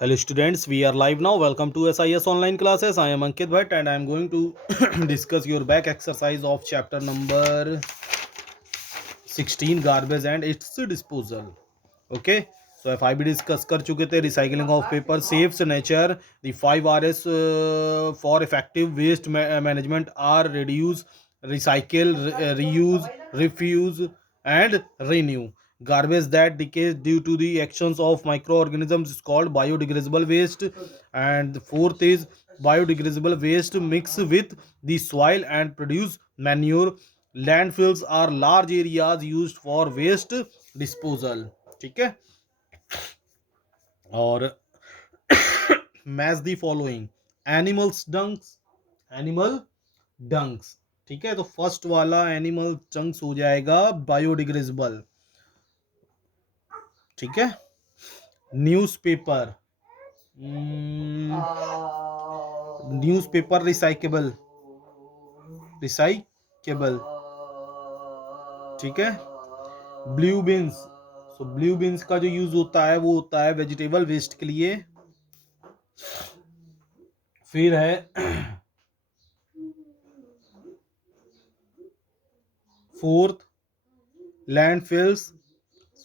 Hello students, we are live now. Welcome to SIS online classes. I am Ankit Bhatt and I am going to discuss your back exercise of chapter number 16 garbage and its disposal. Okay, so if I भी discuss कर चुके थे recycling of paper saves nature the 5 Rs for effective waste management are reduce recycle reuse refuse and renew garbage that decays due to the actions of microorganisms is called biodegradable waste, and the fourth is biodegradable waste mix with the soil and produce manure. Landfills are large areas used for waste disposal. ठीक है, और match the following animal dunks. ठीक है, तो first वाला animal chunks हो जाएगा biodegradable. ठीक है, न्यूज़पेपर न्यूज़पेपर रिसाइकेबल। ठीक है, ब्लू बीन्स, सो ब्लू बीन्स का जो यूज होता है वो होता है वेजिटेबल वेस्ट के लिए। फिर है फोर्थ लैंडफिल्स।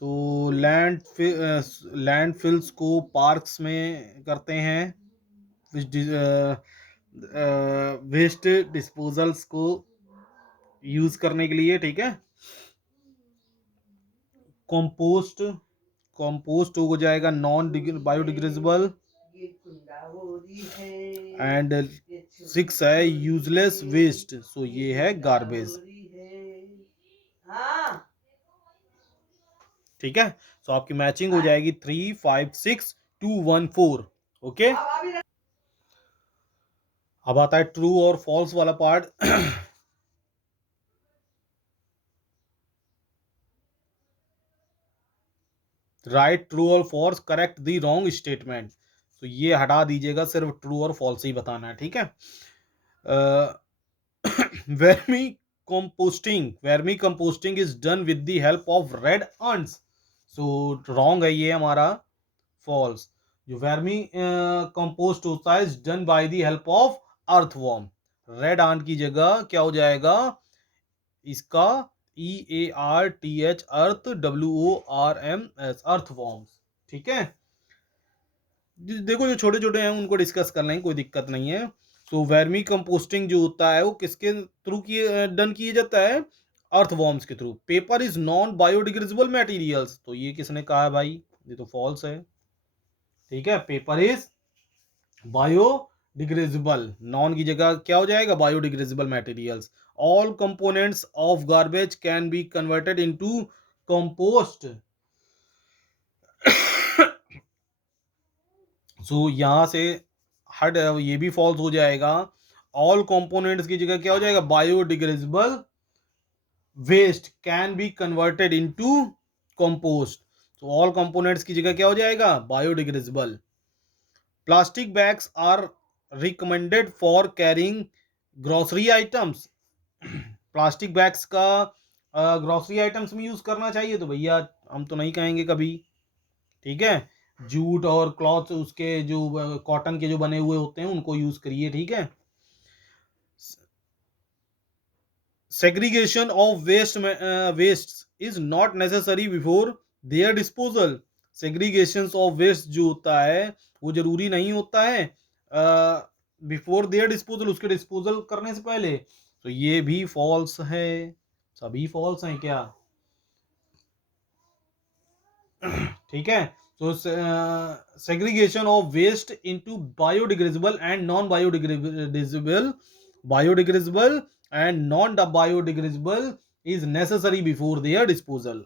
सो लैंडफिल्स को पार्क्स में करते हैं वेस्ट डिस्पोजल्स को यूज करने के लिए। ठीक है, कंपोस्ट कंपोस्ट हो जाएगा नॉन बायोडिग्रेडेबल। एंड 6 है यूजलेस वेस्ट, सो ये है गार्बेज। ठीक है, सो आपकी मैचिंग हो जाएगी 3, 5, 6, 2, 1, 4। ओके, अब आता है ट्रू और फॉल्स वाला पार्ट। राइट ट्रू और false, correct the wrong statement. तो ये हटा दीजिएगा, सिर्फ ट्रू और फॉल्स ही बताना है। ठीक है, vermi composting is done with the help of red ants। So wrong है ये हमारा, फॉल्स। जो वर्मी कंपोस्ट होता है is done by the help of earthworm. Red ant की जगह क्या हो जाएगा इसका, EARTH, अर्थ, WORMS, अर्थवॉर्म्स। ठीक है, देखो जो छोटे छोटे हैं उनको डिस्कस कर लेंगे, कोई दिक्कत नहीं है। सो वर्मी कंपोस्टिंग जो होता है वो किसके थ्रू डन किया जाता है, अर्थवॉर्म्स के through. Paper is non biodegradable materials, तो ये किसने कहा है भाई, ये तो फॉल्स है। ठीक है, पेपर इज बायोडिग्रेडेबल, नॉन की जगह क्या हो जाएगा biodegradable materials. All components of garbage can be converted into compost. So यहां से हट, ये भी फॉल्स हो जाएगा। ऑल कंपोनेंट्स की जगह क्या हो जाएगा, biodegradable waste can be converted into compost. तो ऑल कंपोनेंट्स की जगह क्या हो जाएगा, biodegradable. Plastic bags are recommended for carrying grocery items. Plastic bags का ग्रोसरी आइटम्स में यूज करना चाहिए, तो भैया हम तो नहीं कहेंगे कभी। ठीक है, जूट और क्लॉथ उसके जो कॉटन के जो बने हुए होते हैं उनको यूज करिए। ठीक है, segregation of wastes is not necessary before their disposal। segregations of waste जो होता है वो जरूरी नहीं होता है बिफोर देयर डिस्पोजल, उसके डिस्पोजल करने से पहले। तो ये भी फॉल्स है, सभी फॉल्स हैं क्या। ठीक है, so segregation of waste into biodegradable and non biodegradable and non biodegradable is necessary before their disposal।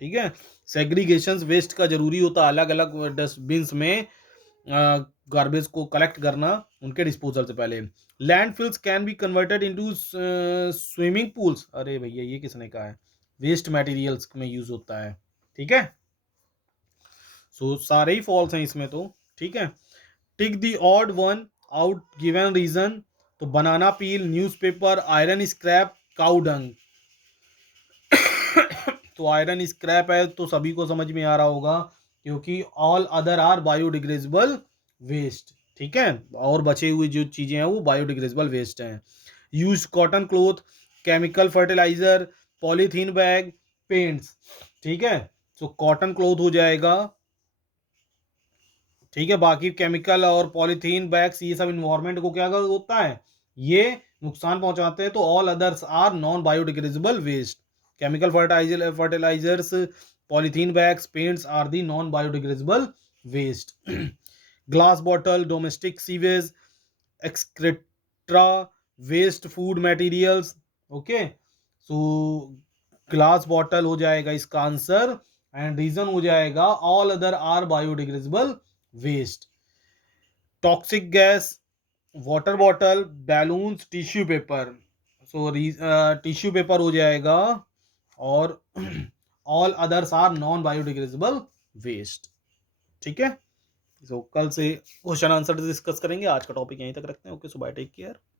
ठीक है, सेग्रीगेशन वेस्ट का जरूरी होता है अलग अलग डस्टबिन्स में गार्बेज को कलेक्ट करना उनके डिस्पोजल से पहले। Landfills can be converted into swimming pools, अरे भैया ये किसने कहा है, वेस्ट मटेरियल्स में यूज होता है। ठीक है, सो सारे ही फॉल्स हैं इसमें तो। ठीक है, tick the odd one out given reason. तो banana peel, newspaper, iron scrap, cow dung. तो आयरन स्क्रैप है तो सभी को समझ में आ रहा होगा क्योंकि all other are biodegradable waste, ठीक है, और बचे हुए जो चीजें हैं वो बायोडिग्रेडेबल वेस्ट हैं। Use cotton cloth, chemical fertiliser, polythene bag, paints, ठीक है। सो कॉटन क्लोथ हो जाएगा, ठीक है। बाकी केमिकल और पॉलीथीन बैग्स ये सब इन्वायरमेंट को क्या होता है, ये नुकसान पहुंचाते हैं। तो all others are non biodegradable waste. Chemical fertilisers, polythene bags, paints are the non biodegradable waste. Glass bottle, domestic sewage, excreta, waste food materials, okay. So glass bottle हो जाएगा इसका आंसर, एंड रीजन हो जाएगा all other are biodegradable waste. Toxic gas, water bottle, balloons, tissue paper. So tissue paper हो जाएगा, और all others are non biodegradable waste, ठीक है। सो कल से क्वेश्चन आंसर डिस्कस करेंगे। आज का टॉपिक यहीं तक रखते हैं। ओके, सो बाय, टेक केयर।